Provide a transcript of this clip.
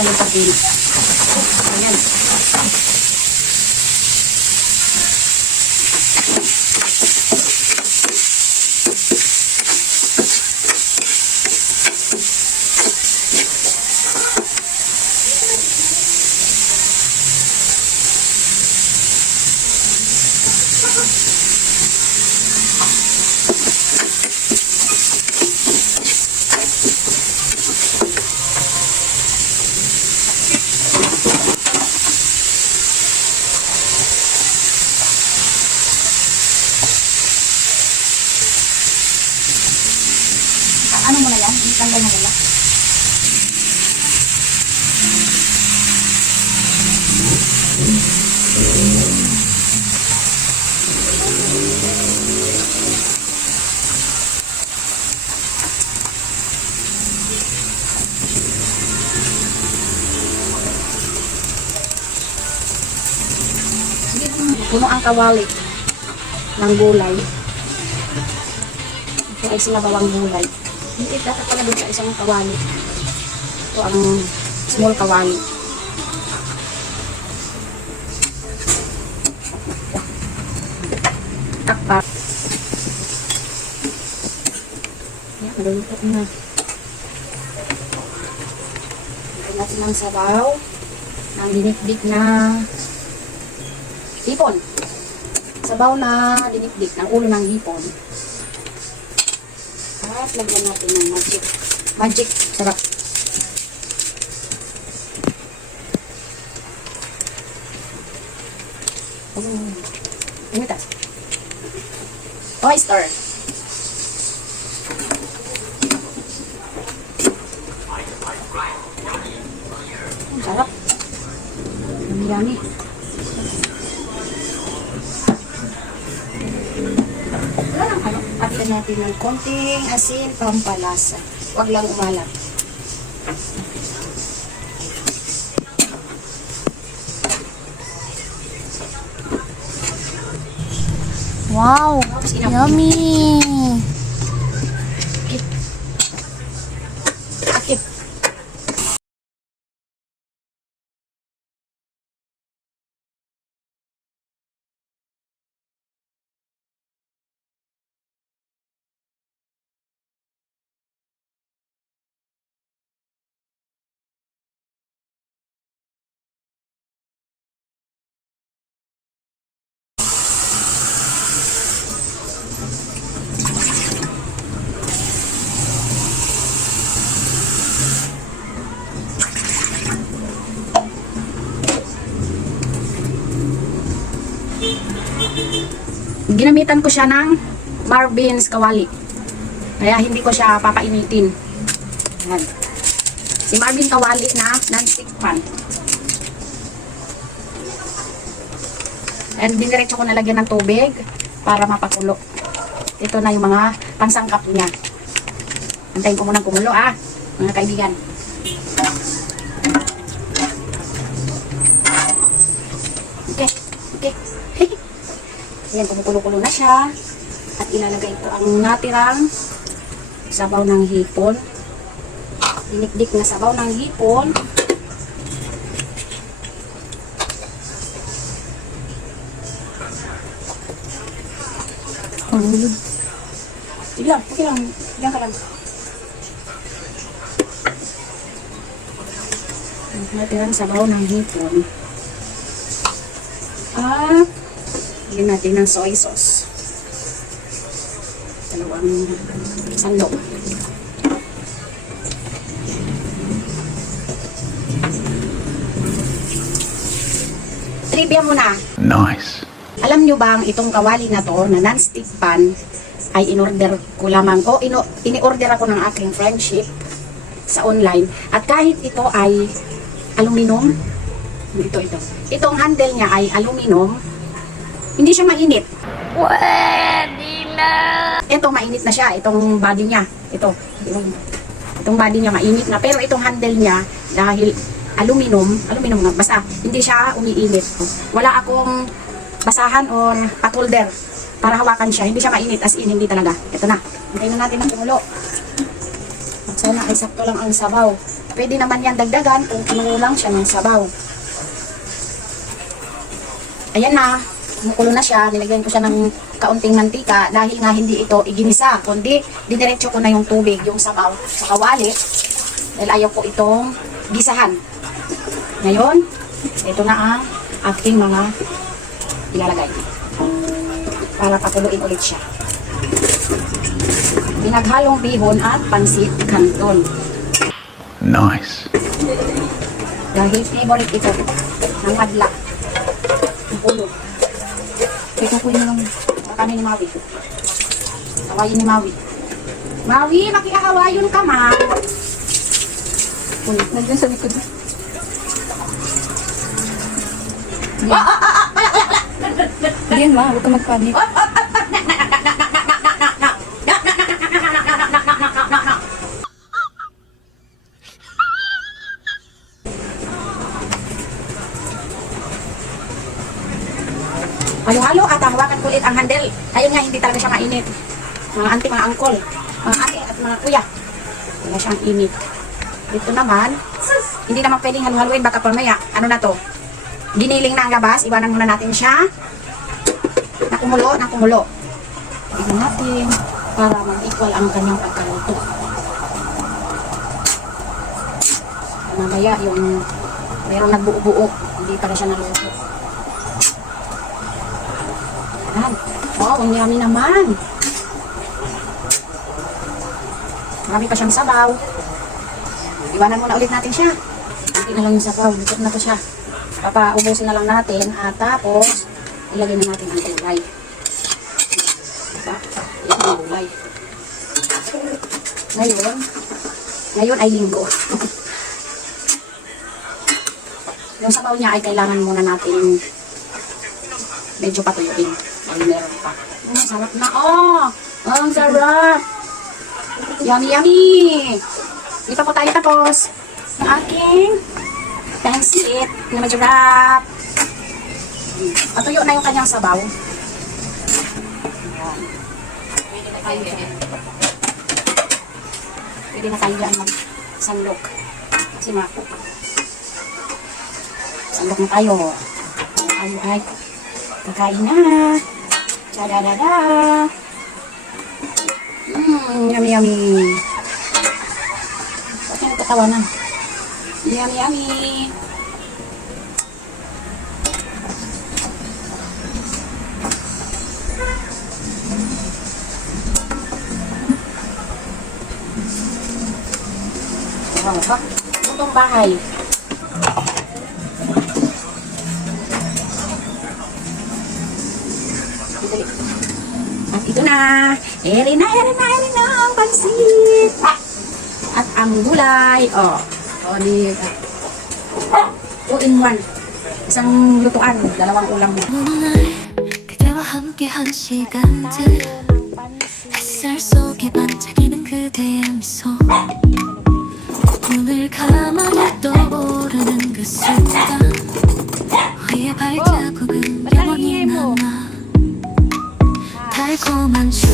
lang yung pagdino. Ayan. Ano mo na yan? Itanggal mo na. Puno ang kawali ng gulay. Ito ay sinabawang gulay. Hindi dapat pala dun sa isang kawali. Ito ang small kawali. Takpak. Yan, maluluto na. Lagyan natin ng sabaw ng dinikdik na hipon. Sabaw na dinikdik ng ulo ng hipon. At lagyan natin ng magic. Magic. Sarap. Imitas. Oyster. Sarap. Yummy. Atin natin ng konting asin, pampalasa. Huwag lang umalat. Wow! Yummy! Akit. Akit. Ginamitan ko siya ng Marvin's kawali. Kaya hindi ko siya papainitin. Ayan. Si Marvin kawali na non-stick pan. And diniretso ko nalagyan ng tubig para mapakulo. Ito na yung mga pangsangkap niya. Antayin ko munang kumulo mga kaibigan. Okay. Okay. Ayan, kumukulo-kulo na siya. At ilalagay ko ang natirang sabaw ng hipon. Dinikdik na sabaw ng hipon. Sige lang, okay lang. Diyan ka lang. Natirang sabaw ng hipon. At lagyan natin ng soy sauce. Dalawang sandok. Trivia muna. Nice. Alam nyo bang itong kawali na to, na non-stick pan, ay in-order ko lamang o ini-order ako ng aking friendship sa online. At kahit ito ay aluminum, itong handle niya ay aluminum, hindi siya mainit. Pwede na! Ito, mainit na siya. Itong body niya. Itong body niya mainit na. Pero itong handle niya, dahil aluminum nga, basta hindi siya umiinit. Wala akong basahan o patholder para hawakan siya. Hindi siya mainit, as in, hindi talaga. Ito na. Hintayin na natin ang kumulo. Sana ay sakto lang ang sabaw. pwede naman yan dagdagan kung kinulang siya ng sabaw. Ayan na, kumukulo na siya. Nilagyan ko siya ng kaunting mantika dahil nga hindi ito iginisa, kundi didiretso ko na yung tubig, yung sabaw sa kawali dahil ayaw ko itong gisahan. Ngayon, ito na ang aking mga ilalagay para pakuluin ulit siya. Pinaghalong bihon at pansit canton. Nice. Dahil favorite ito ng madla. Ang ulo. Ito po yung kami ni Maui. Hawayin ni Maui. Maui, makihawayon ka, ma. Ulit, nandiyan sa likod. Diyan ma, huwag ka magpanik. Halo-halo at hawakan ko ulit ang handle. Ayun nga, hindi talaga siya mainit. Mga auntie, mga uncle, mga ate at mga kuya. Wala siyang init. Dito naman, hindi naman pwedeng halo-haloin. Baka pamaya, ano na to? Giniling na ang labas. Iwanan muna natin siya. Nakumulo, nakumulo. Tignan natin para mag-equal ang kanyang pagkaluto. Mamaya yung mayroong nagbuo-buo. Hindi pala siya naluto. Ayan. Oh, ang yummy naman. Marami pa siyang sabaw. Iwanan muna ulit natin siya. Hindi na lang yung sabaw. Lutok na to siya. Papaubusin na lang natin. At tapos, ilagay na natin ang gulay. Diba? Yan ang gulay. Ngayon ay linggo. Yung sabaw niya ay kailangan muna natin medyo patuyuin. Ay, meron pa. Oh, sarap na. Oh, ang sarap. Yummy, yummy. Hindi pa po tayo tapos. Ang aking pansit na medyo wrap. Patuyo na yung kanyang sabaw. Pwede na tayo dyan mag-sandok. Kasi sandok na tayo. Tayo ay kakain na. Cha-da-da-da. Yummy, yummy. Bakit nagtatawanan? Yummy, yummy. Wow, ba? Butong bahay. At ito na. Eri na ang pansit. At ang gulay. Oh. Oh, di. 2 in 1. Isang lutuan. 2 ulam. 그대와 함께한 시간들 햇살 속에 반짝이는 그대의 미소 눈을 감아도 떠오르는 그 순간 우리의 발자국은 영원히 남아 달콤한 추억